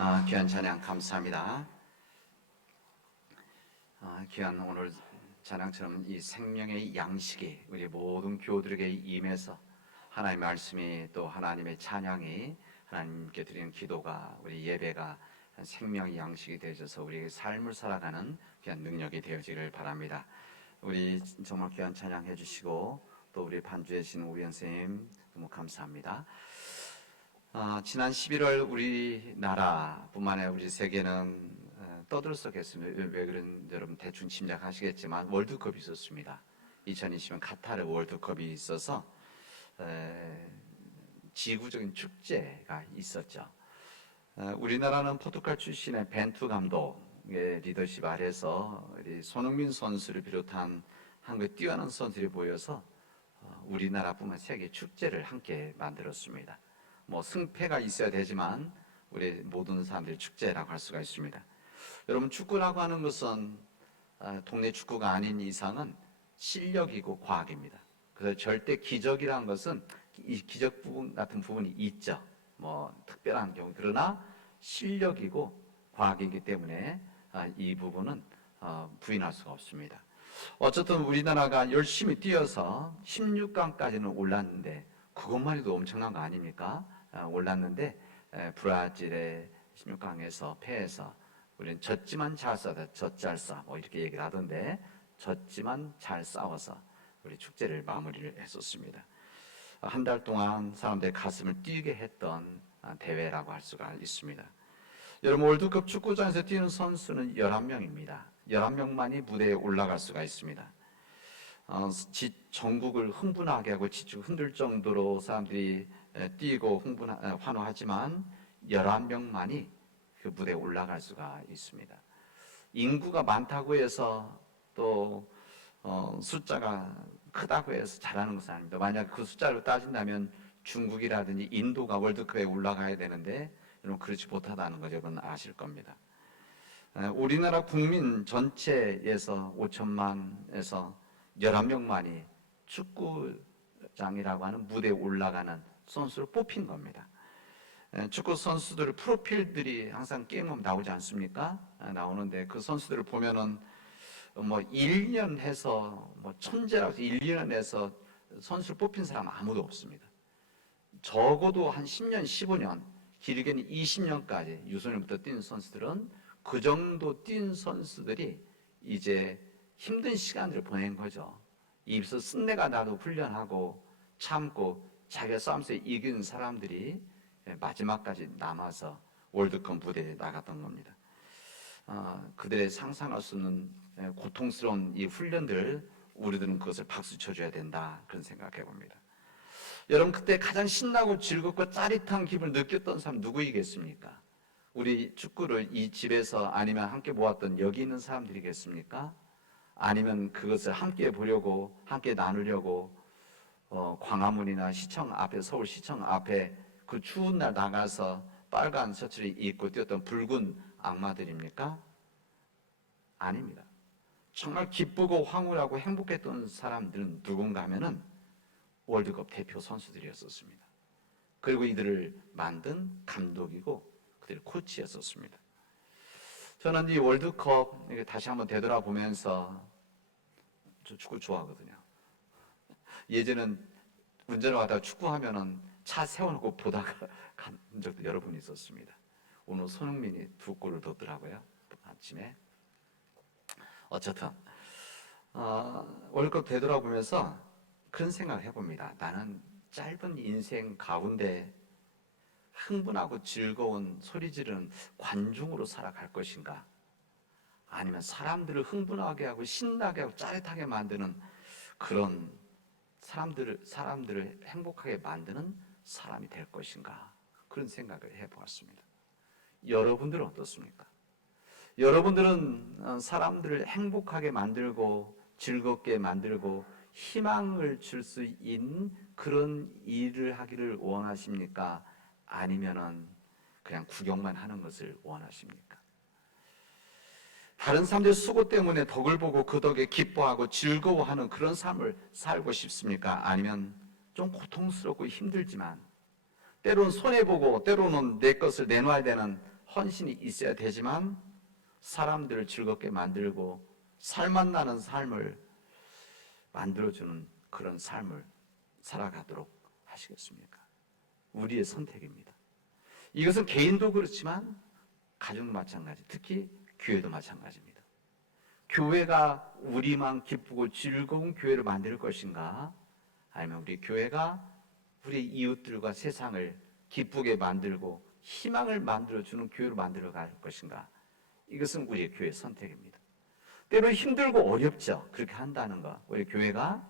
아, 귀한 찬양 감사합니다. 아, 귀한 오늘 찬양처럼 이 생명의 양식이 우리 모든 교우들에게 임해서 하나님의 말씀이 또 하나님의 찬양이 하나님께 드리는 기도가 우리 예배가 생명의 양식이 되어져서 우리의 삶을 살아가는 귀한 능력이 되어지기를 바랍니다. 우리 정말 귀한 찬양 해 주시고 또 우리 반주해 주신 우현 선생님 너무 감사합니다. 아, 지난 11월 우리나라뿐만 아니라 우리 세계는 어, 떠들썩했습니다. 왜 그런 여러분 대충 짐작하시겠지만 월드컵이 있었습니다. 2020년 카타르 월드컵이 있어서 에, 지구적인 축제가 있었죠. 어, 우리나라는 포르투갈 출신의 벤투 감독의 리더십 아래서 손흥민 선수를 비롯한 한국의 뛰어난 선수들이 모여서 어, 우리나라뿐만 세계 축제를 함께 만들었습니다. 뭐 승패가 있어야 되지만 우리 모든 사람들이 축제라고 할 수가 있습니다. 여러분 축구라고 하는 것은 아, 동네 축구가 아닌 이상은 실력이고 과학입니다. 그래서 절대 기적이라는 것은 이 기적 부분 같은 부분이 있죠. 뭐 특별한 경우 그러나 실력이고 과학이기 때문에 아, 이 부분은 어, 부인할 수가 없습니다. 어쨌든 우리나라가 열심히 뛰어서 16강까지는 올랐는데 그것만 해도 엄청난 거 아닙니까? 아, 올랐는데 에, 브라질의 16강에서 패해서 우리는 졌지만 잘 싸다, 졌잘 싸, 뭐 이렇게 얘기를 하던데 졌지만 잘 싸워서 우리 축제를 마무리를 했었습니다. 한 달 동안 사람들의 가슴을 뛰게 했던 아, 대회라고 할 수가 있습니다. 여러분 월드컵 축구장에서 뛰는 선수는 11명입니다. 11명만이 무대에 올라갈 수가 있습니다. 어, 지, 전국을 흥분하게 하고 지축 흔들 정도로 사람들이 에, 뛰고 흥분 환호하지만 11명만이 그 무대에 올라갈 수가 있습니다. 인구가 많다고 해서 또 어, 숫자가 크다고 해서 잘하는 것은 아닙니다. 만약 그 숫자로 따진다면 중국이라든지 인도가 월드컵에 올라가야 되는데 여러분 그렇지 못하다는 거 여러분 아실 겁니다. 에, 우리나라 국민 전체에서 5천만에서 11명만이 축구장이라고 하는 무대에 올라가는 선수를 뽑힌 겁니다. 에, 축구 선수들 프로필들이 항상 게임하면 나오지 않습니까? 에, 나오는데 그 선수들을 보면은 뭐 1년 해서 뭐 천재라고 해서 1년 해서 선수를 뽑힌 사람 아무도 없습니다. 적어도 한 10년, 15년, 길게는 20년까지 유소년부터 뛴 선수들은 그 정도 뛴 선수들이 이제 힘든 시간들을 보낸 거죠. 입에서 쓴내가 나도 훈련하고 참고 자기가 싸움에서 이긴 사람들이 마지막까지 남아서 월드컵 무대에 나갔던 겁니다. 어, 그들의 상상할 수 없는 고통스러운 이 훈련들 우리들은 그것을 박수 쳐줘야 된다 그런 생각해 봅니다. 여러분 그때 가장 신나고 즐겁고 짜릿한 기분을 느꼈던 사람 누구이겠습니까? 우리 축구를 이 집에서 아니면 함께 모았던 여기 있는 사람들이겠습니까? 아니면 그것을 함께 보려고 함께 나누려고 어, 광화문이나 시청 앞에 서울 시청 앞에 그 추운 날 나가서 빨간 셔츠를 입고 뛰었던 붉은 악마들입니까? 아닙니다. 정말 기쁘고 황홀하고 행복했던 사람들은 누군가 하면은 월드컵 대표 선수들이었었습니다. 그리고 이들을 만든 감독이고 그들 코치였었습니다. 저는 이 월드컵 다시 한번 되돌아보면서 저 축구 좋아하거든요. 예전엔 운전을 하다가 축구하면은 차 세워놓고 보다가 간 적도 여러 번 있었습니다. 오늘 손흥민이 두 골을 넣더라고요. 아침에. 어쨌든 어, 월드컵 되돌아보면서 그런 생각을 해봅니다. 나는 짧은 인생 가운데 흥분하고 즐거운 소리 지르는 관중으로 살아갈 것인가? 아니면 사람들을 흥분하게 하고 신나게 하고 짜릿하게 만드는 그런 사람들을 사람들을 행복하게 만드는 사람이 될 것인가? 그런 생각을 해보았습니다. 여러분들은 어떻습니까? 여러분들은 어, 사람들을 행복하게 만들고 즐겁게 만들고 희망을 줄 수 있는 그런 일을 하기를 원하십니까? 아니면은 그냥 구경만 하는 것을 원하십니까? 다른 사람들 수고 때문에 덕을 보고 그 덕에 기뻐하고 즐거워하는 그런 삶을 살고 싶습니까? 아니면 좀 고통스럽고 힘들지만 때로는 손해보고 때로는 내 것을 내놔야 되는 헌신이 있어야 되지만 사람들을 즐겁게 만들고 살맛 나는 삶을 만들어주는 그런 삶을 살아가도록 하시겠습니까? 우리의 선택입니다. 이것은 개인도 그렇지만 가정도 마찬가지, 특히 교회도 마찬가지입니다. 교회가 우리만 기쁘고 즐거운 교회를 만들 것인가? 아니면 우리 교회가 우리 이웃들과 세상을 기쁘게 만들고 희망을 만들어주는 교회로 만들어 갈 것인가? 이것은 우리의 교회 선택입니다. 때로 힘들고 어렵죠. 그렇게 한다는 거. 우리 교회가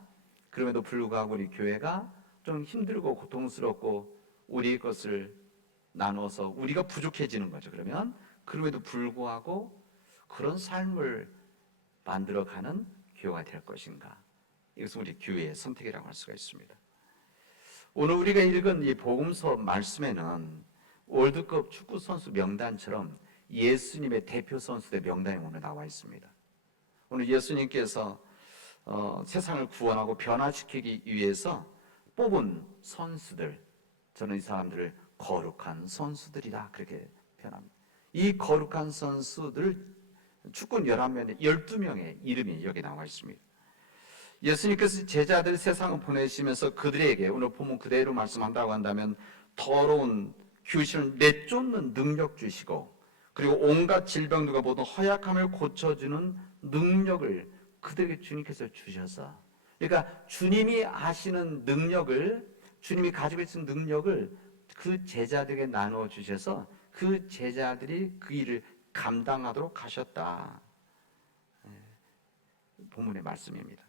그럼에도 불구하고 우리 교회가 좀 힘들고 고통스럽고 우리의 것을 나눠서 우리가 부족해지는 거죠. 그러면 그럼에도 불구하고 그런 삶을 만들어가는 교회가 될 것인가? 이것은 우리 교회의 선택이라고 할 수가 있습니다. 오늘 우리가 읽은 이 복음서 말씀에는 월드컵 축구 선수 명단처럼 예수님의 대표 선수의 명단이 오늘 나와 있습니다. 오늘 예수님께서 어, 세상을 구원하고 변화시키기 위해서 뽑은 선수들, 저는 이 사람들을 거룩한 선수들이라 그렇게 표현합니다. 이 거룩한 선수들 축구 11명에 12명의 이름이 여기 나와 있습니다. 예수님께서 제자들 세상을 보내시면서 그들에게 오늘 본문 그대로 말씀한다고 한다면 더러운 귀신을 내쫓는 능력 주시고 그리고 온갖 질병들과 모든 허약함을 고쳐주는 능력을 그들에게 주님께서 주셔서 그러니까 주님이 하시는 능력을 주님이 가지고 있는 능력을 그 제자들에게 나누어 주셔서 그 제자들이 그 일을 감당하도록 하셨다. 예, 본문의 말씀입니다.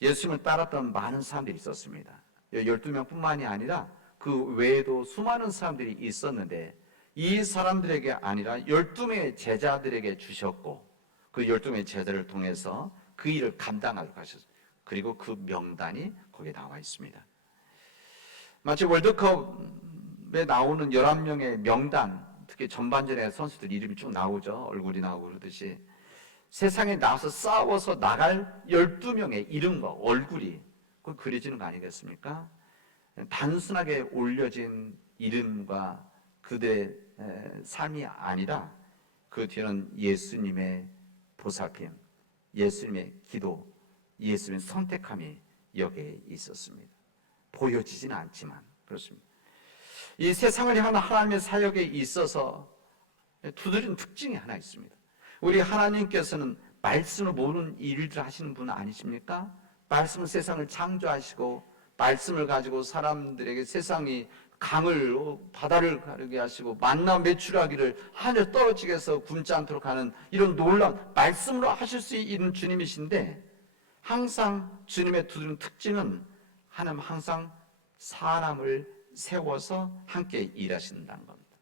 예수님을 따랐던 많은 사람들이 있었습니다. 12명 뿐만이 아니라 그 외에도 수많은 사람들이 있었는데 이 사람들에게 아니라 12명의 제자들에게 주셨고 그 12명의 제자를 통해서 그 일을 감당하도록 하셨어요. 그리고 그 명단이 거기에 나와 있습니다. 마치 월드컵에 나오는 11명의 명단, 특히 전반전에 선수들 이름이 쭉 나오죠. 얼굴이 나오고 그러듯이 세상에 나와서 싸워서 나갈 12명의 이름과 얼굴이 그 그려지는 거 아니겠습니까? 단순하게 올려진 이름과 그들의 삶이 아니라 그 뒤에는 예수님의 보살핌, 예수님의 기도, 예수님의 선택함이 여기에 있었습니다. 보여지지는 않지만 그렇습니다. 이 세상을 향한 하나님의 사역에 있어서 두드리는 특징이 하나 있습니다. 우리 하나님께서는 말씀을 모르는 일들 하시는 분 아니십니까? 말씀은 세상을 창조하시고 말씀을 가지고 사람들에게 세상이 강을 바다를 가르게 하시고 만나 매출하기를 하늘 떨어지게 해서 굶지 않도록 하는 이런 놀라운 말씀으로 하실 수 있는 주님이신데 항상 주님의 두드리는 특징은 하나님 항상 사람을 세워서 함께 일하신다는 겁니다.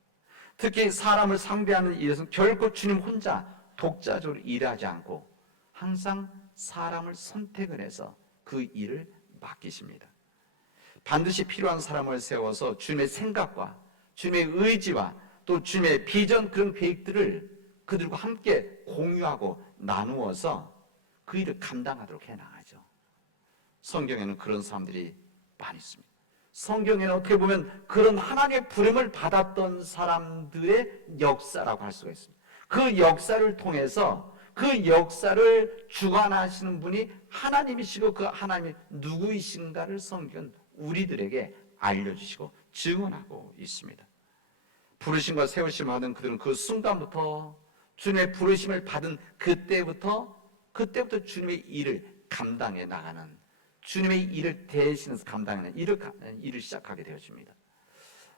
특히 사람을 상대하는 일에서는 결코 주님 혼자 독자적으로 일하지 않고 항상 사람을 선택을 해서 그 일을 맡기십니다. 반드시 필요한 사람을 세워서 주님의 생각과 주님의 의지와 또 주님의 비전 그런 계획들을 그들과 함께 공유하고 나누어서 그 일을 감당하도록 해 나가죠. 성경에는 그런 사람들이 많이 있습니다. 성경에는 어떻게 보면 그런 하나님의 부름을 받았던 사람들의 역사라고 할 수가 있습니다. 그 역사를 통해서 그 역사를 주관하시는 분이 하나님이시고 그 하나님이 누구이신가를 성경은 우리들에게 알려주시고 증언하고 있습니다. 부르심과 세우심 받은 그들은 그 순간부터 주님의 부르심을 받은 그때부터 그때부터 주님의 일을 감당해 나가는 주님의 일을 대신해서 감당하는 일을, 일을 시작하게 되어집니다.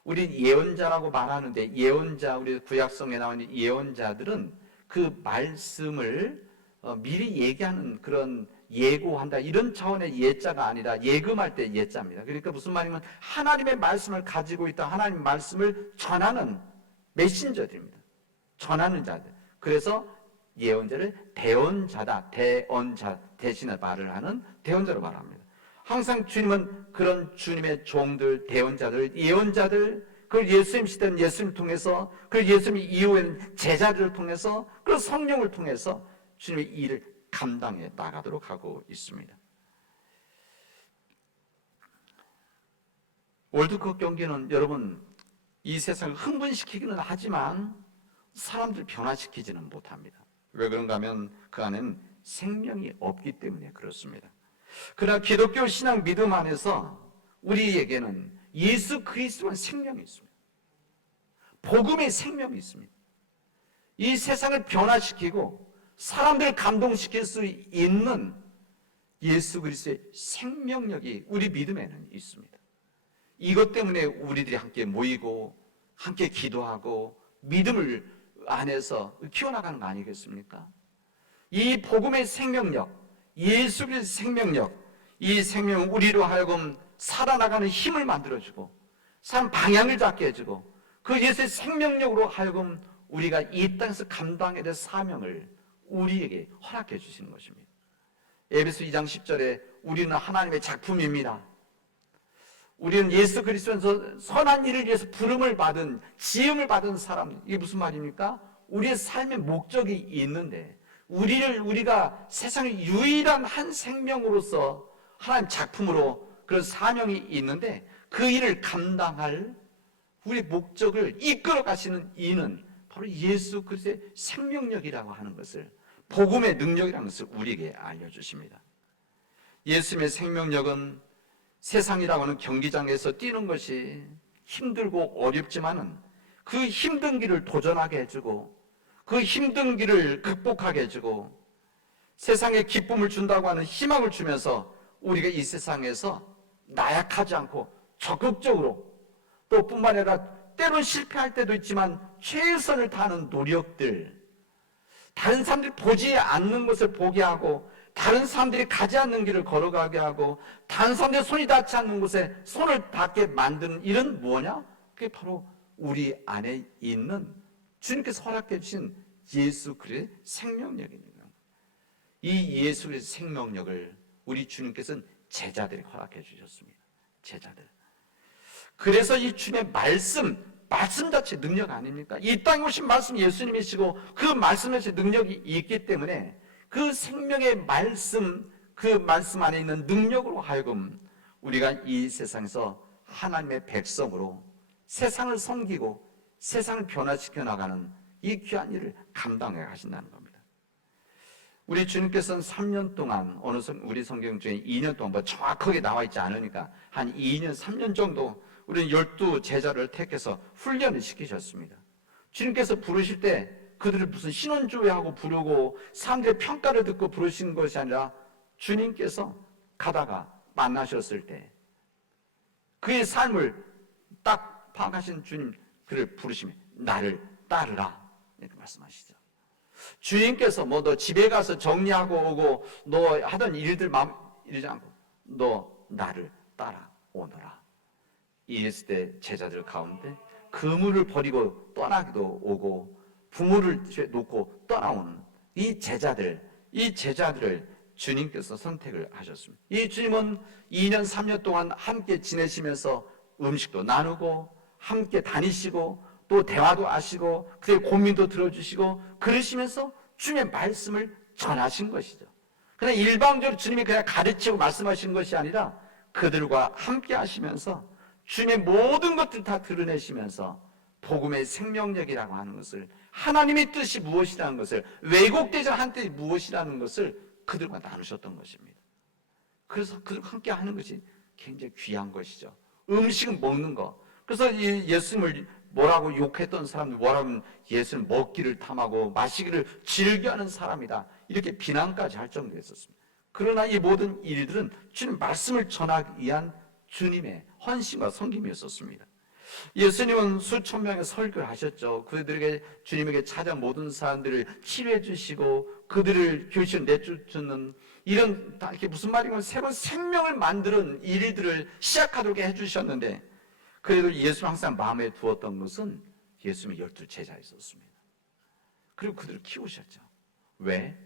우리 예언자라고 말하는데 예언자 우리 구약성에 나오는 예언자들은 그 말씀을 어, 미리 얘기하는 그런 예고한다 이런 차원의 예자가 아니라 예금할 때 예자입니다. 그러니까 무슨 말이냐면 하나님의 말씀을 가지고 있다 하나님 말씀을 전하는 메신저들입니다. 전하는 자들. 그래서 예언자를 대언자다 대언자 대신에 말을 하는 대언자로 말합니다. 항상 주님은 그런 주님의 종들, 대언자들, 예언자들, 그 예수님 시대는 예수님 통해서, 그 예수님 이후에는 제자들을 통해서, 그 성령을 통해서 주님의 일을 감당해 나가도록 하고 있습니다. 월드컵 경기는 여러분 이 세상을 흥분시키기는 하지만 사람들 변화시키지는 못합니다. 왜 그런가 하면 그 안에는 생명이 없기 때문에 그렇습니다. 그러나 기독교 신앙 믿음 안에서 우리에게는 예수 그리스도는 생명이 있습니다. 복음의 생명이 있습니다. 이 세상을 변화시키고 사람들을 감동시킬 수 있는 예수 그리스도의 생명력이 우리 믿음에는 있습니다. 이것 때문에 우리들이 함께 모이고 함께 기도하고 믿음을 안에서 키워나가는 거 아니겠습니까? 이 복음의 생명력, 예수 그리스도의 생명력, 이 생명 우리로 하여금 살아나가는 힘을 만들어주고 삶 방향을 잡게 해주고 그 예수의 생명력으로 하여금 우리가 이 땅에서 감당해야 될 사명을 우리에게 허락해 주시는 것입니다. 에베소 2장 10절에 우리는 하나님의 작품입니다. 우리는 예수 그리스도에서 선한 일을 위해서 부름을 받은 지음을 받은 사람 이게 무슨 말입니까? 우리의 삶의 목적이 있는데 우리를 우리가 세상의 유일한 한 생명으로서 하나님 작품으로 그런 사명이 있는데 그 일을 감당할 우리 목적을 이끌어 가시는 이는 바로 예수 그리스도의 생명력이라고 하는 것을 복음의 능력이라는 것을 우리에게 알려주십니다. 예수님의 생명력은 세상이라고 하는 경기장에서 뛰는 것이 힘들고 어렵지만은 그 힘든 길을 도전하게 해주고 그 힘든 길을 극복하게 해주고 세상에 기쁨을 준다고 하는 희망을 주면서 우리가 이 세상에서 나약하지 않고 적극적으로 또 뿐만 아니라 때론 실패할 때도 있지만 최선을 다하는 노력들 다른 사람들이 보지 않는 것을 보게 하고 다른 사람들이 가지 않는 길을 걸어가게 하고 다른 사람들이 손이 닿지 않는 곳에 손을 닿게 만드는 일은 뭐냐? 그게 바로 우리 안에 있는 주님께서 허락해 주신 예수 그리스도의 생명력입니다. 이 예수 그리스도의 생명력을 우리 주님께서는 제자들이 허락해 주셨습니다. 제자들. 그래서 이 주님의 말씀, 말씀 자체 능력 아닙니까? 이 땅에 오신 말씀 예수님이시고 그 말씀에 능력이 있기 때문에 그 생명의 말씀, 그 말씀 안에 있는 능력으로 하여금 우리가 이 세상에서 하나님의 백성으로 세상을 섬기고 세상을 변화시켜 나가는 이 귀한 일을 감당해 하신다는 겁니다. 우리 주님께서는 3년 동안 어느 성, 우리 성경 중에 2년 동안 뭐 정확하게 나와 있지 않으니까 한 2년, 3년 정도 우리는 열두 제자를 택해서 훈련을 시키셨습니다. 주님께서 부르실 때 그들을 무슨 신혼조회하고 부르고 사람들의 평가를 듣고 부르신 것이 아니라 주님께서 가다가 만나셨을 때 그의 삶을 딱 파악하신 주님 그를 부르시면 나를 따르라 이렇게 말씀하시죠. 주님께서 뭐 너 집에 가서 정리하고 오고 너 하던 일들 마음 이러지 않고 너 나를 따라오너라. 이랬을 때 제자들 가운데 그물을 버리고 떠나기도 오고 부모를 놓고 떠나오는 이 제자들, 이 제자들을 주님께서 선택을 하셨습니다. 이 주님은 2년, 3년 동안 함께 지내시면서 음식도 나누고 함께 다니시고 또 대화도 하시고 그의 고민도 들어주시고 그러시면서 주님의 말씀을 전하신 것이죠. 그냥 일방적으로 주님이 그냥 가르치고 말씀하신 것이 아니라 그들과 함께 하시면서 주님의 모든 것들 다 드러내시면서 복음의 생명력이라고 하는 것을 하나님의 뜻이 무엇이라는 것을 왜곡되지 않은 무엇이라는 것을 그들과 나누셨던 것입니다. 그래서 그들과 함께 하는 것이 굉장히 귀한 것이죠. 음식은 먹는 거. 그래서 이 예수님을 뭐라고 욕했던 사람들, 뭐라고 예수님 먹기를 탐하고 마시기를 즐겨하는 사람이다. 이렇게 비난까지 할 정도였었습니다. 그러나 이 모든 일들은 주님 말씀을 전하기 위한 주님의 헌신과 섬김이었었습니다. 예수님은 수천 명의 설교를 하셨죠. 그들에게 주님에게 찾아 모든 사람들을 치료해 주시고 그들을 교실 내쫓는 이런 다 이렇게 무슨 말인가 새로운 생명을 만드는 일들을 시작하도록 해 주셨는데 그래도 예수 항상 마음에 두었던 것은 예수님의 열두 제자 있었습니다. 그리고 그들을 키우셨죠. 왜?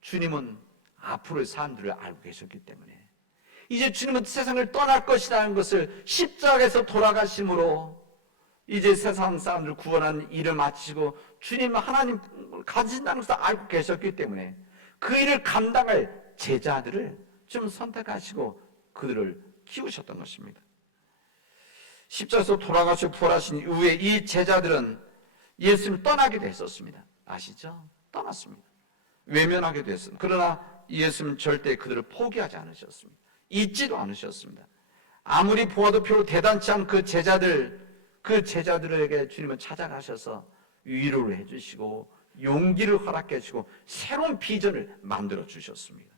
주님은 앞으로의 사람들을 알고 계셨기 때문에 이제 주님은 세상을 떠날 것이라는 것을 십자가에서 돌아가심으로 이제 세상 사람들을 구원하는 일을 마치고 주님 하나님 가진다는 것을 알고 계셨기 때문에 그 일을 감당할 제자들을 좀 선택하시고 그들을 키우셨던 것입니다. 십자에서 돌아가시고 부활하신 이후에 이 제자들은 예수님 떠나게 됐었습니다. 아시죠? 떠났습니다. 외면하게 됐습니다. 그러나 예수님 절대 그들을 포기하지 않으셨습니다. 잊지도 않으셨습니다. 아무리 보아도 별로 대단치 않은 그 제자들, 그 제자들에게 주님은 찾아가셔서 위로를 해주시고 용기를 허락해 주시고 새로운 비전을 만들어 주셨습니다.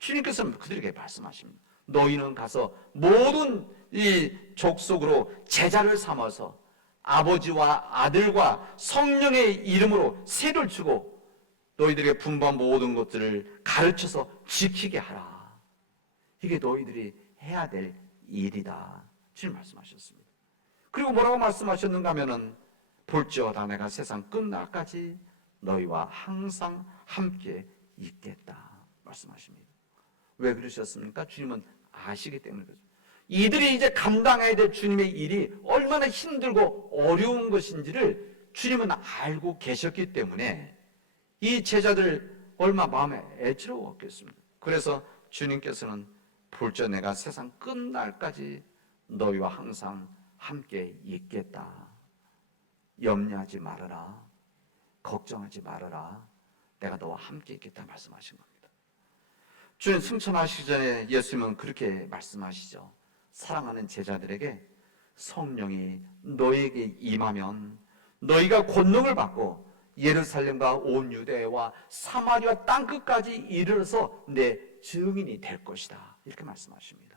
주님께서는 그들에게 말씀하십니다. 너희는 가서 모든 이 족속으로 제자를 삼아서 아버지와 아들과 성령의 이름으로 세를 주고 너희들에게 분반 모든 것들을 가르쳐서 지키게 하라. 이게 너희들이 해야 될 일이다. 주님 말씀하셨습니다. 그리고 뭐라고 말씀하셨는가 하면은 볼지어다 내가 세상 끝날까지 너희와 항상 함께 있겠다. 말씀하십니다. 왜 그러셨습니까? 주님은 아시기 때문에 그렇죠. 이들이 이제 감당해야 될 주님의 일이 얼마나 힘들고 어려운 것인지를 주님은 알고 계셨기 때문에 이 제자들 얼마 마음에 애처로웠겠습니다. 그래서 주님께서는 볼저 내가 세상 끝날까지 너희와 항상 함께 있겠다. 염려하지 말아라. 걱정하지 말아라. 내가 너와 함께 있겠다 말씀하신 겁니다. 주님 승천하시기 전에 예수님은 그렇게 말씀하시죠. 사랑하는 제자들에게 성령이 너에게 임하면 너희가 권능을 받고 예루살렘과 온 유대와 사마리아 땅 끝까지 이르러서 내 증인이 될 것이다. 이렇게 말씀하십니다.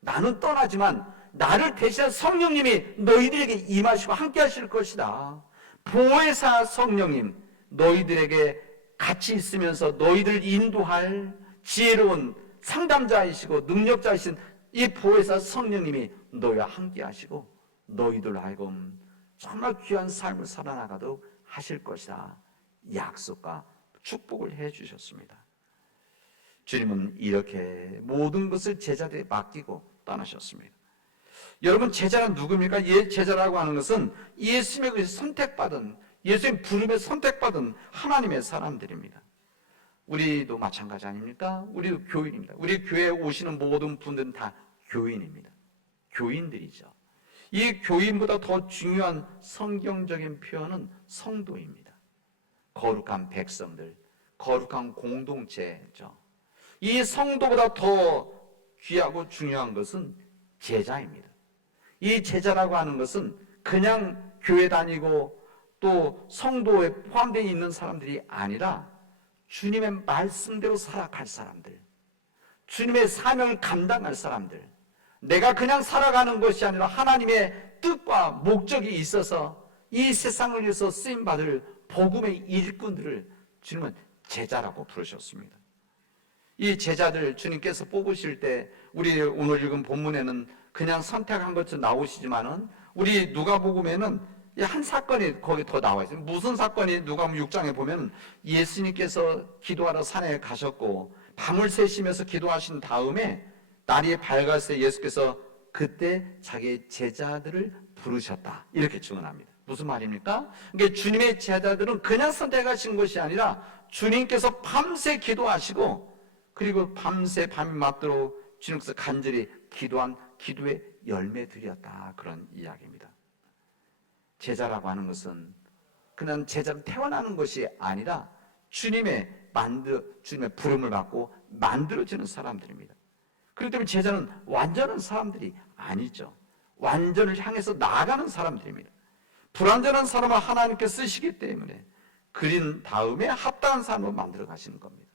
나는 떠나지만 나를 대신한 성령님이 너희들에게 임하시고 함께 하실 것이다. 보혜사 성령님 너희들에게 같이 있으면서 너희들 인도할 지혜로운 상담자이시고 능력자이신 이 보혜사 성령님이 너희와 함께 하시고 너희들 하여금 정말 귀한 삶을 살아나가도록 하실 것이다. 약속과 축복을 해 주셨습니다. 주님은 이렇게 모든 것을 제자들에 맡기고 떠나셨습니다. 여러분 제자는 누굽니까? 예, 제자라고 하는 것은 예수님의 그 선택받은 예수님 부름에 선택받은 하나님의 사람들입니다. 우리도 마찬가지 아닙니까? 우리도 교인입니다. 우리 교회에 오시는 모든 분들은 다 교인입니다. 교인들이죠. 이 교인보다 더 중요한 성경적인 표현은 성도입니다. 거룩한 백성들, 거룩한 공동체죠. 이 성도보다 더 귀하고 중요한 것은 제자입니다. 이 제자라고 하는 것은 그냥 교회 다니고 또 성도에 포함되어 있는 사람들이 아니라 주님의 말씀대로 살아갈 사람들, 주님의 사명을 감당할 사람들, 내가 그냥 살아가는 것이 아니라 하나님의 뜻과 목적이 있어서 이 세상을 위해서 쓰임 받을 복음의 일꾼들을 주님은 제자라고 부르셨습니다. 이 제자들 주님께서 뽑으실 때 우리 오늘 읽은 본문에는 그냥 선택한 것처럼 나오시지만은 우리 누가복음에는 한 사건이 거기 더 나와 있어요. 무슨 사건이 누가복음 6장에 보면 예수님께서 기도하러 산에 가셨고 밤을 새시면서 기도하신 다음에 날이 밝았을 때 예수께서 그때 자기 제자들을 부르셨다. 이렇게 증언합니다. 무슨 말입니까? 그러니까 주님의 제자들은 그냥 선택하신 것이 아니라 주님께서 밤새 기도하시고 그리고 밤새 밤이 맞도록 주님께서 간절히 기도한 기도의 열매들이었다. 그런 이야기입니다. 제자라고 하는 것은 그냥 제자로 태어나는 것이 아니라 주님의 만들 주님의 부름을 받고 만들어지는 사람들입니다. 그렇기 때문에 제자는 완전한 사람들이 아니죠. 완전을 향해서 나아가는 사람들입니다. 불완전한 사람을 하나님께 쓰시기 때문에 그린 다음에 합당한 사람을 만들어 가시는 겁니다.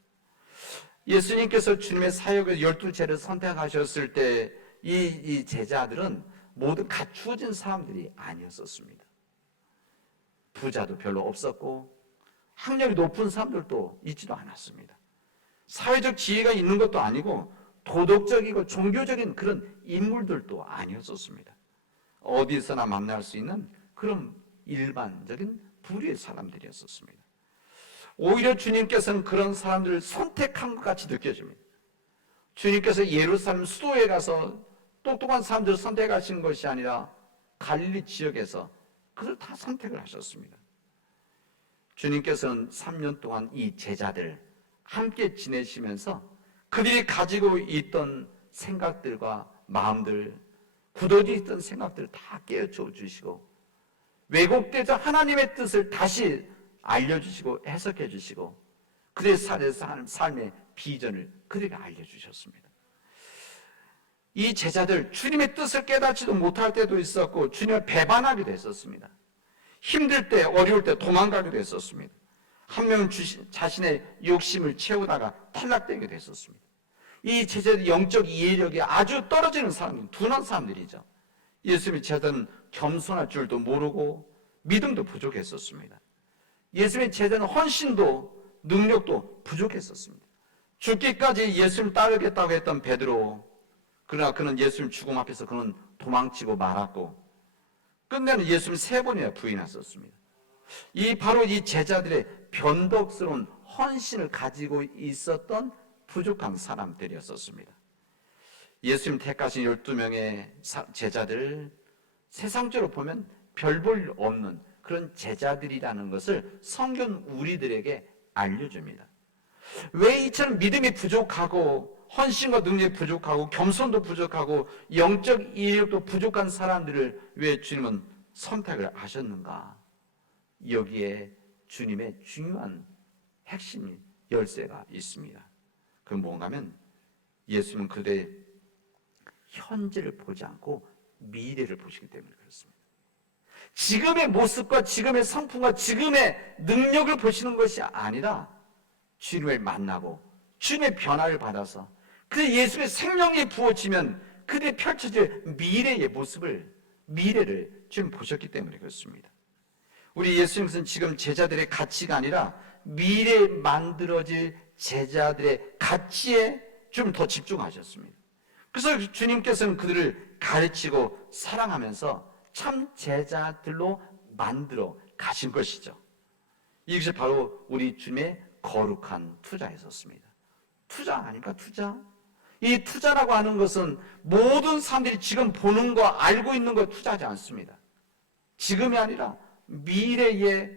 예수님께서 주님의 사역을 열두 제를 선택하셨을 때 이 이 제자들은 모두 갖추어진 사람들이 아니었었습니다. 부자도 별로 없었고 학력이 높은 사람들도 있지도 않았습니다. 사회적 지혜가 있는 것도 아니고 도덕적이고 종교적인 그런 인물들도 아니었었습니다. 어디서나 만날 수 있는 그런 일반적인 부류의 사람들이었었습니다. 오히려 주님께서는 그런 사람들을 선택한 것 같이 느껴집니다. 주님께서 예루살렘 수도에 가서 똑똑한 사람들을 선택하신 것이 아니라 갈릴리 지역에서 그들 다 선택을 하셨습니다. 주님께서는 3년 동안 이 제자들 함께 지내시면서 그들이 가지고 있던 생각들과 마음들 굳어져 있던 생각들을 다 깨우쳐 주시고 왜곡되자 하나님의 뜻을 다시 알려주시고 해석해 주시고 그들의 삶에서 하는 삶의 비전을 그들에게 알려주셨습니다. 이 제자들 주님의 뜻을 깨닫지도 못할 때도 있었고 주님을 배반하기도 했었습니다. 힘들 때 어려울 때 도망가기도 했었습니다. 한 명은 자신의 욕심을 채우다가 탈락되기도 했었습니다. 이 제자들 영적 이해력이 아주 떨어지는 사람들, 둔한 사람들이죠. 예수님의 제자는 겸손할 줄도 모르고 믿음도 부족했었습니다. 예수님의 제자는 헌신도 능력도 부족했었습니다. 죽기까지 예수님 따르겠다고 했던 베드로 그러나 그는 예수님 죽음 앞에서 그는 도망치고 말았고 끝내는 예수님 세 번이나 부인했었습니다. 이 바로 이 제자들의 변덕스러운 헌신을 가지고 있었던 부족한 사람들이었었습니다. 예수님 택하신 12명의 제자들 세상적으로 보면 별 볼 없는 그런 제자들이라는 것을 성경 우리들에게 알려줍니다. 왜 이처럼 믿음이 부족하고 헌신과 능력이 부족하고 겸손도 부족하고 영적 이력도 부족한 사람들을 왜 주님은 선택을 하셨는가? 여기에 주님의 중요한 핵심 열쇠가 있습니다. 그 뭔가면 예수님은 그들의 현재를 보지 않고 미래를 보시기 때문에 그렇습니다. 지금의 모습과 지금의 성품과 지금의 능력을 보시는 것이 아니라 주님을 만나고 주님의 변화를 받아서 그 예수의 생명이 부어지면 그들의 펼쳐질 미래의 모습을 미래를 주님 보셨기 때문에 그렇습니다. 우리 예수님은 지금 제자들의 가치가 아니라 미래에 만들어질 제자들의 가치에 좀 더 집중하셨습니다. 그래서 주님께서는 그들을 가르치고 사랑하면서 참 제자들로 만들어 가신 것이죠. 이것이 바로 우리 주님의 거룩한 투자였었습니다. 투자 아닙니까? 투자? 이 투자라고 하는 것은 모든 사람들이 지금 보는 거, 알고 있는 거 투자하지 않습니다. 지금이 아니라 미래에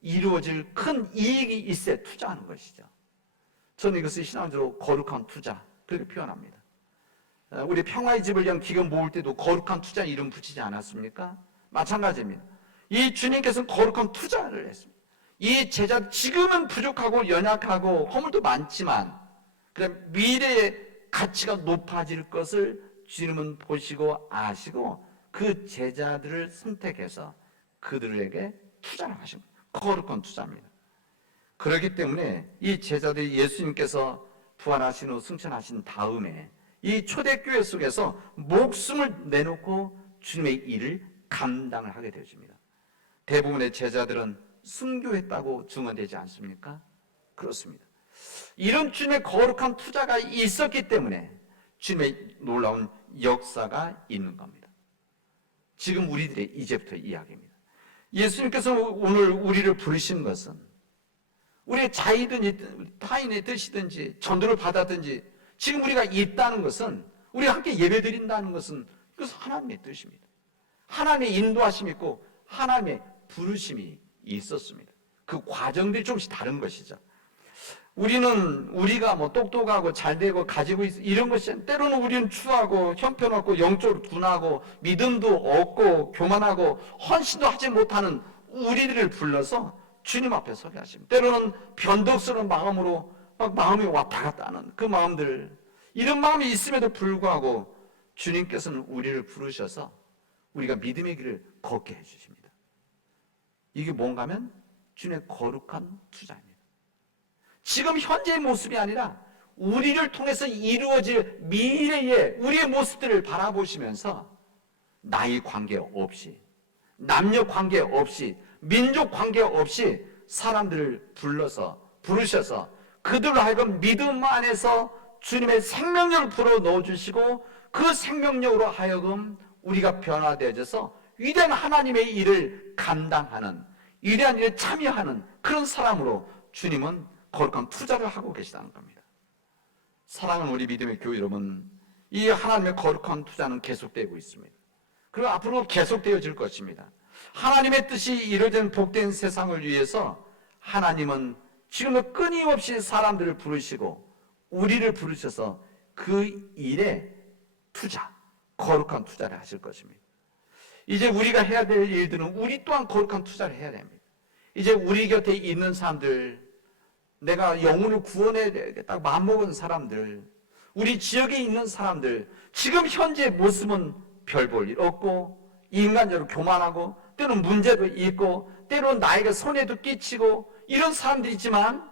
이루어질 큰 이익이 있어 투자하는 것이죠. 저는 이것을 신앙적으로 거룩한 투자, 그렇게 표현합니다. 어, 우리 평화의 집을 위한 기금 모을 때도 거룩한 투자 이름 붙이지 않았습니까? 마찬가지입니다. 이 주님께서는 거룩한 투자를 했습니다. 이 제자 지금은 부족하고 연약하고 허물도 많지만 미래의 가치가 높아질 것을 주님은 보시고 아시고 그 제자들을 선택해서 그들에게 투자를 하신 거룩한 투자입니다. 그렇기 때문에 이 제자들이 예수님께서 부활하신 후 승천하신 다음에 이 초대교회 속에서 목숨을 내놓고 주님의 일을 감당을 하게 되어집니다. 대부분의 제자들은 순교했다고 증언되지 않습니까? 그렇습니다. 이런 주님의 거룩한 투자가 있었기 때문에 주님의 놀라운 역사가 있는 겁니다. 지금 우리들의 이제부터 이야기입니다. 예수님께서 오늘 우리를 부르신 것은 우리의 자의든지 타인의 뜻이든지 전도를 받았든지 지금 우리가 있다는 것은 우리가 함께 예배 드린다는 것은 그것은 하나님의 뜻입니다. 하나님의 인도하심이 있고 하나님의 부르심이 있었습니다. 그 과정들이 조금씩 다른 것이죠. 우리는 우리가 뭐 똑똑하고 잘 되고 가지고 있, 이런 것이 때로는 우리는 추하고 형편없고 영적으로 둔하고 믿음도 없고 교만하고 헌신도 하지 못하는 우리들을 불러서 주님 앞에 서게 하십니다. 때로는 변덕스러운 마음으로 막 마음이 왔다 갔다 하는 그 마음들 이런 마음이 있음에도 불구하고 주님께서는 우리를 부르셔서 우리가 믿음의 길을 걷게 해주십니다. 이게 뭔가 하면 주님의 거룩한 투자입니다. 지금 현재의 모습이 아니라 우리를 통해서 이루어질 미래의 우리의 모습들을 바라보시면서 나이 관계 없이 남녀 관계 없이 민족 관계 없이 사람들을 불러서 부르셔서 그들로 하여금 믿음 안에서 주님의 생명력을 불어 넣어 주시고 그 생명력으로 하여금 우리가 변화되어져서 위대한 하나님의 일을 감당하는 위대한 일에 참여하는 그런 사람으로 주님은 거룩한 투자를 하고 계시다는 겁니다. 사랑하는 우리 믿음의 교회 여러분, 이 하나님의 거룩한 투자는 계속되고 있습니다. 그리고 앞으로 계속되어질 것입니다. 하나님의 뜻이 이루어진 복된 세상을 위해서 하나님은 지금도 끊임없이 사람들을 부르시고 우리를 부르셔서 그 일에 투자, 거룩한 투자를 하실 것입니다. 이제 우리가 해야 될 일들은 우리 또한 거룩한 투자를 해야 됩니다. 이제 우리 곁에 있는 사람들, 내가 영혼을 구원해야 되겠다 마음먹은 사람들, 우리 지역에 있는 사람들, 지금 현재 모습은 별 볼 일 없고, 인간적으로 교만하고, 때로는 문제도 있고, 때로는 나에게 손해도 끼치고, 이런 사람들이 있지만,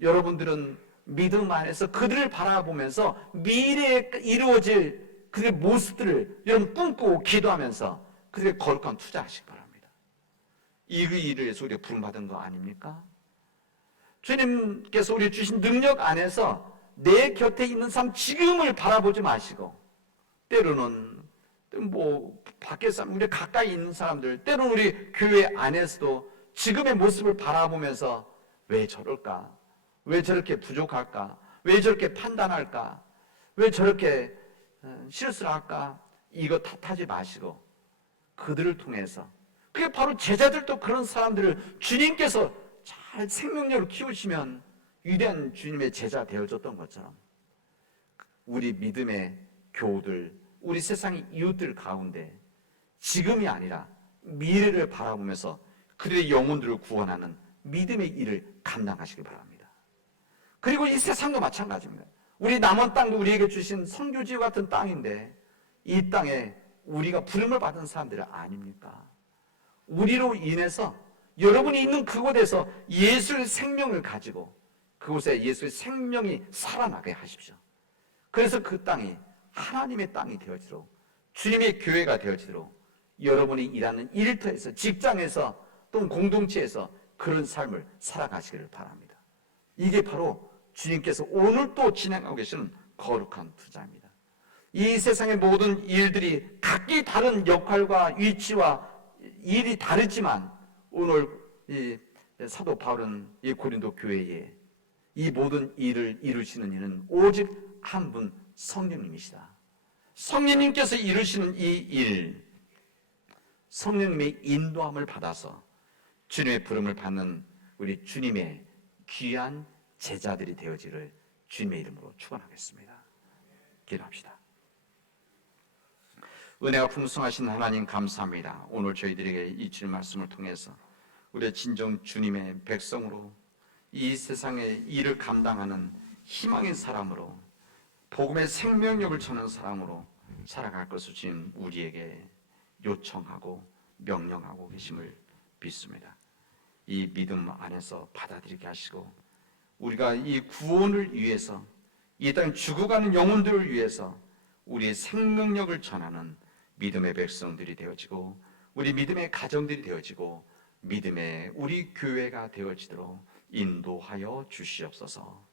여러분들은 믿음 안에서 그들을 바라보면서 미래에 이루어질 그들의 모습들을 여러분 꿈꾸고 기도하면서 그들의 거룩한 투자하시기 바랍니다. 이 일을 위해서 우리가 부름받은 거 아닙니까? 주님께서 우리 주신 능력 안에서 내 곁에 있는 사람 지금을 바라보지 마시고 때로는 뭐 밖에 사람 우리 가까이 있는 사람들 때로는 우리 교회 안에서도 지금의 모습을 바라보면서 왜 저럴까? 왜 저렇게 부족할까? 왜 저렇게 판단할까? 왜 저렇게 어, 실수를 할까? 이거 탓하지 마시고 그들을 통해서 그게 바로 제자들도 그런 사람들을 주님께서 잘 생명력을 키우시면 위대한 주님의 제자 되어줬던 것처럼 우리 믿음의 교우들, 우리 세상의 이웃들 가운데 지금이 아니라 미래를 바라보면서 그들의 영혼들을 구원하는 믿음의 일을 감당하시기 바랍니다. 그리고 이 세상도 마찬가지입니다. 우리 남원 땅도 우리에게 주신 성교지와 같은 땅인데 이 땅에 우리가 부름을 받은 사람들은 아닙니까? 우리로 인해서 여러분이 있는 그곳에서 예수의 생명을 가지고 그곳에 예수의 생명이 살아나게 하십시오. 그래서 그 땅이 하나님의 땅이 되어지도록 주님의 교회가 되어지도록 여러분이 일하는 일터에서 직장에서 또는 공동체에서 그런 삶을 살아가시기를 바랍니다. 이게 바로 주님께서 오늘 또 진행하고 계시는 거룩한 투자입니다. 이 세상의 모든 일들이 각기 다른 역할과 위치와 일이 다르지만 오늘 이 사도 바울은 이 고린도 교회에 이 모든 일을 이루시는 이는 오직 한 분 성령님이시다. 성령님께서 이루시는 이 일, 성령님의 인도함을 받아서 주님의 부름을 받는 우리 주님의 귀한 제자들이 되어지를 주님의 이름으로 축원하겠습니다. 기도합시다. 은혜가 풍성하신 하나님 감사합니다. 오늘 저희들에게 이 주님 말씀을 통해서 우리의 진정 주님의 백성으로 이 세상의 일을 감당하는 희망의 사람으로 복음의 생명력을 전하는 사람으로 살아갈 것을 주님 우리에게 요청하고 명령하고 계심을 믿습니다. 이 믿음 안에서 받아들이게 하시고 우리가 이 구원을 위해서 이 땅 죽어가는 영혼들을 위해서 우리의 생명력을 전하는 믿음의 백성들이 되어지고 우리 믿음의 가정들이 되어지고 믿음의 우리 교회가 되어지도록 인도하여 주시옵소서.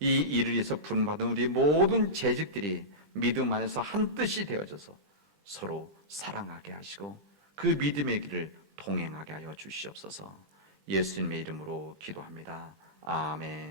이 일을 위해서 분받은 우리 모든 재직들이 믿음 안에서 한 뜻이 되어져서 서로 사랑하게 하시고 그 믿음의 길을 동행하게 하여 주시옵소서. 예수님의 이름으로 기도합니다. 아멘.